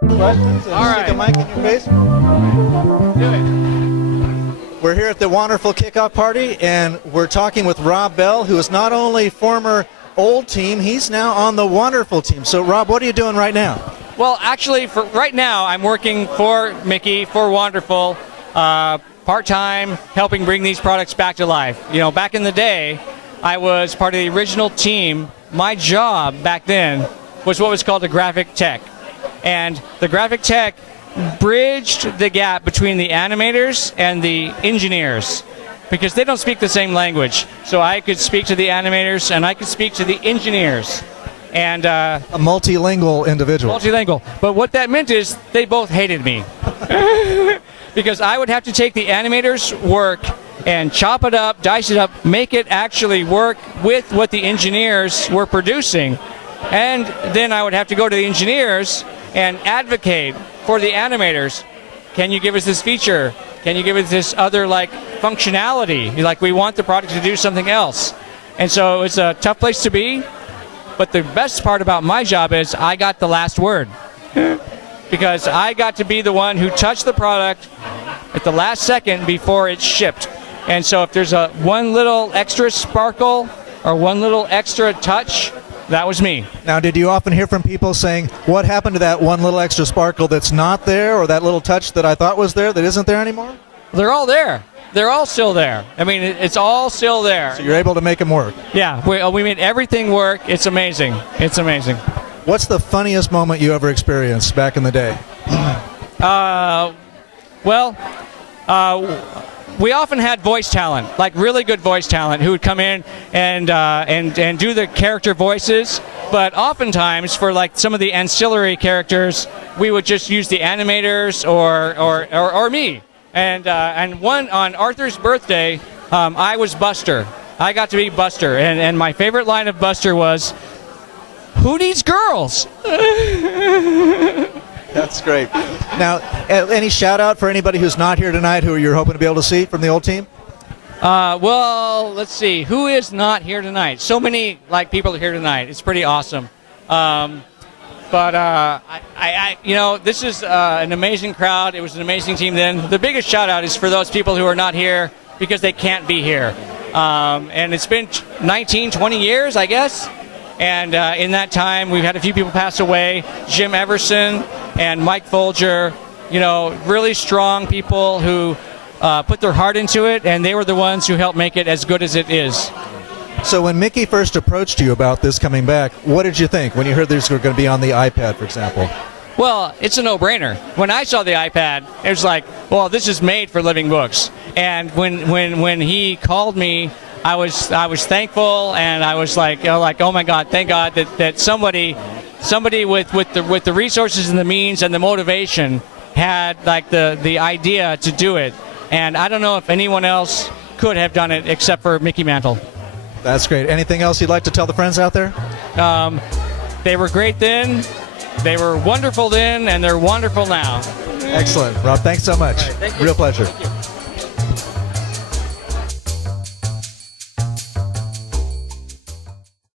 Questions? All right. Stick a mic in your face. Do it. We're here at the Wonderful Kickoff Party, and we're talking with Rob Bell, who is not only former old team, he's now on the Wonderful team. So, Rob, what are you doing right now? Well, actually, for right now, I'm working for Mickey, for Wonderful, part-time, helping bring these products back to life. You know, back in the day, I was part of the original team. My job back then was what was called a graphic tech. And the graphic tech bridged the gap between the animators and the engineers because they don't speak the same language. So I could speak to the animators and I could speak to the engineers. And A multilingual individual. multilingual. But what that meant is they both hated me. Because I would have to take the animators' work and chop it up, dice it up, make it actually work with what the engineers were producing. And then I would have to go to the engineers and advocate for the animators. Can you give us this feature? Can you give us this other functionality? Like, we want the product to do something else. And so it's a tough place to be. But the best part about my job is I got the last word. Because I got to be the one who touched the product at the last second before it shipped. And so if there's one little extra sparkle or one little extra touch, that was me. Now, did you often hear from people saying, what happened to that one little extra sparkle that's not there, or that little touch that I thought was there that isn't there anymore? They're all there. They're all still there. I mean, it's all still there. So you're able to make them work. Yeah, we made everything work. It's amazing. It's amazing. What's the funniest moment you ever experienced back in the day? We often had voice talent, like really good voice talent, who would come in and do the character voices. But oftentimes, for some of the ancillary characters, we would just use the animators or me. And one on Arthur's birthday, I was Buster. I got to be Buster, and my favorite line of Buster was, "Who needs girls?" That's great. Now, any shout out for anybody who's not here tonight who you're hoping to be able to see from the old team? Well, let's see. Who is not here tonight? So many people are here tonight. It's pretty awesome. But this is an amazing crowd. It was an amazing team then. The biggest shout out is for those people who are not here because they can't be here. And it's been 19, 20 years, I guess. And in that time, we've had a few people pass away. Jim Everson and Mike Folger, really strong people who put their heart into it, and they were the ones who helped make it as good as it is. So when Mickey first approached you about this coming back, what did you think when you heard these were going to be on the iPad, for example? Well, it's a no-brainer. When I saw the iPad, it was like, well, this is made for Living Books. And when he called me, I was thankful, and I was like, oh my God, thank God that somebody with the resources and the means and the motivation had the idea to do it. And I don't know if anyone else could have done it except for Mickey Mantle. That's great. Anything else you'd like to tell the friends out there? They were great then, they were wonderful then, and they're wonderful now. Excellent. Rob, thanks so much. Thank you. Real pleasure. Thank you.